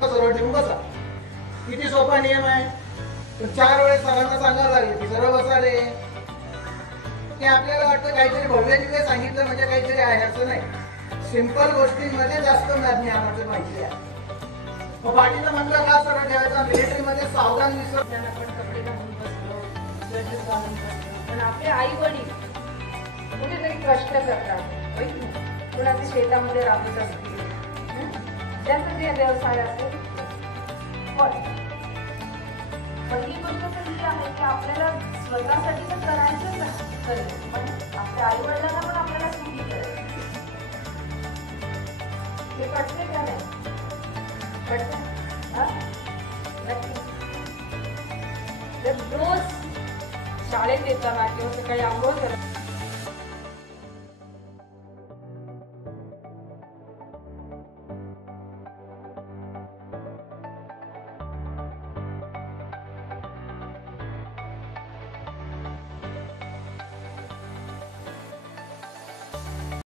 सरळ ठेवून बसा. किती सोपा नियम आहे. पण 4 वेळेस सरांना सांगायला लागले की सरळ बसा रे. की आपल्याला वाटतं काहीतरी भव्य दिवे सांगितलं म्हणजे काहीतरी आहे, असं नाही. सिंपल गोष्टींमध्ये जास्त ज्ञानाची माहिती आहे. मग पाठीचं म्हणलं का सरळ ठेवायचा. मिलिटरीमध्ये सावधान विसर त्यांना पण कपडे घालून बसलो, स्वेटर घालून बसलो. पण आपले आई वडील कुठेतरी कष्ट करतात, कुणाच्या शेतामध्ये राबत असतील, त्यांचा जे व्यवसाय असेल. पण पहिली गोष्ट तर ही आहे की आपल्याला स्वतःसाठी तर करायचंच आहे, पण आपल्या आई वडिलांना पण आपल्याला सुखी करायचं. हे पटते का नाही? पटते? नक्की. तर रोज शाळेत येताना किंवा सकाळी आंघोळ करताना